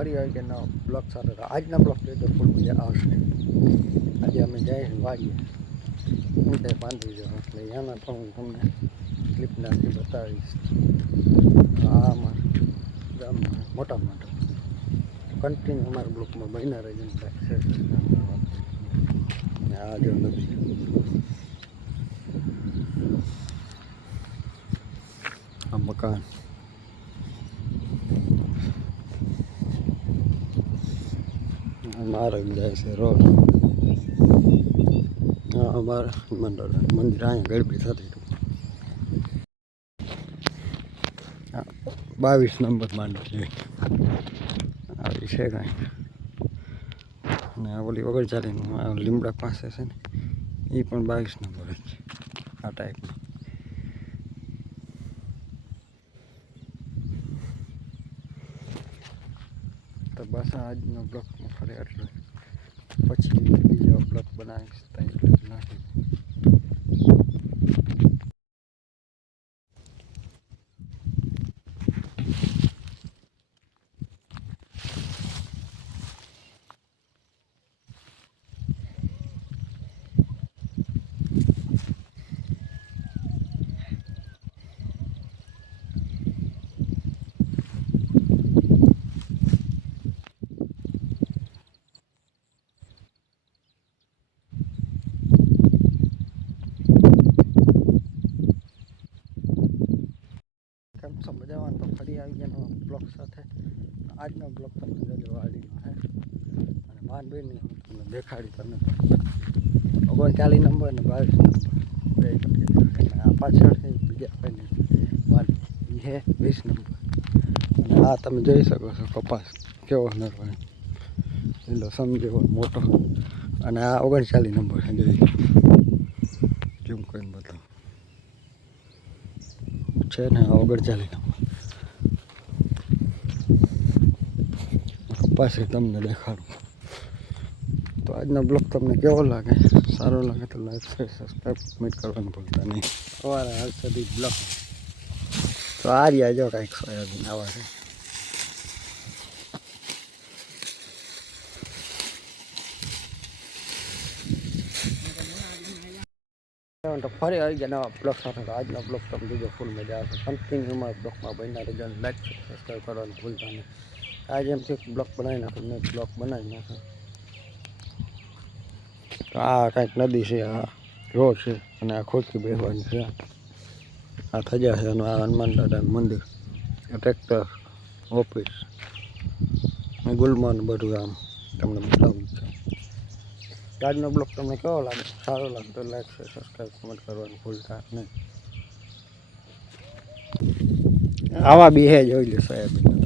ફરી આવી કે ના બ્લોક તો આજના બ્લોક જોઈ તો ફૂલ મજા આવશે. આજે અમે જઈશું વાડીએ હું તે બાંધી જાઉં, એટલે એના પણ હું તમને ક્લિપ નાખી બતાવીશ. આ અમારા ગામમાં મોટા મોટા. કન્ટિન્યુ અમારા બ્લોકમાં બન્યા રહી છે આ જો નથી. આ મકાન. મારે જાય છે રોડ અમારે મંડળ, મંદિર અહીંયા ગરબી થતી બાવીસ નંબર માંડો છે. આવી છે કાંઈ. અને ઓલી વગર ચાલીનું લીમડા પાસે છે ને એ પણ બાવીસ નંબર જ છે, આ ટાઈપનું બસ આજનો બ્લોક ફરે આટલું પછી બીજો બ્લોક બનાવીશ ત્યાં એટલે નાખી છો તો ફરી આવી ગયા નવા બ્લોક સાથે. આજનો બ્લોક તમને જોજો વાડીનો છે અને માનવીની હું તમને દેખાડી તમને ઓગણચાલીસ નંબર અને બાવીસ નંબર. બે આ પાછળ બીજા કોઈને વાડી હે વીસ નંબર. અને આ તમે જોઈ શકો છો કપાસ કેવો નરવાય લીલો સમજેવો મોટો. અને આ ઓગણચાલીસ નંબર છે, જોઈ. કેમ કોઈને બતાવો? છે ને આ ઓગણચાલીસ નંબર કપાસ તમને દેખાડું. તો આજનો બ્લોગ તમને કેવો લાગે? સારો લાગે તો લાઈક, શેર, સબસ્ક્રાઈબ, કમેન્ટ કરવાનું ભૂલતા નહીં. સવારે હાલ સુધી બ્લોગ. તો આ રહ્યા જો કાંઈક સોયાબીન આવા છે. તો ફરી આવી ગયા. નવા બ્લોગ સાથે આજનો બ્લોગ તમને બીજો ફૂલ મજા આવશે. કન્ટિન્યુ અમારા બ્લોગમાં બન્યા રહેજો લાઈક સબસ્ક્રાઈબ કરવાનું ભૂલતા નહીં. આજે એમ છે બ્લોગ બનાવી નાખું. મેં બ્લોગ બનાવી નાખો તો આ કાંઈક નદી છે, આ રોડ છે અને આ ખોટકી બેસવાની છે. આ થજા છે અને આ હનુમાન દાદાનું મંદિર. ટ્રેક્ટર ઓફિસ ગુલમાન બધું આમ તમને બતાવ્યું છે. આજનો બ્લોગ તમને કેવો લાગે? સારો લાગે તો લાઈક શેર સબસ્ક્રાઈબ કમેન્ટ કરવાનું ભૂલતા નહીં. આવા બી હે જોઈ લે સાહેબ.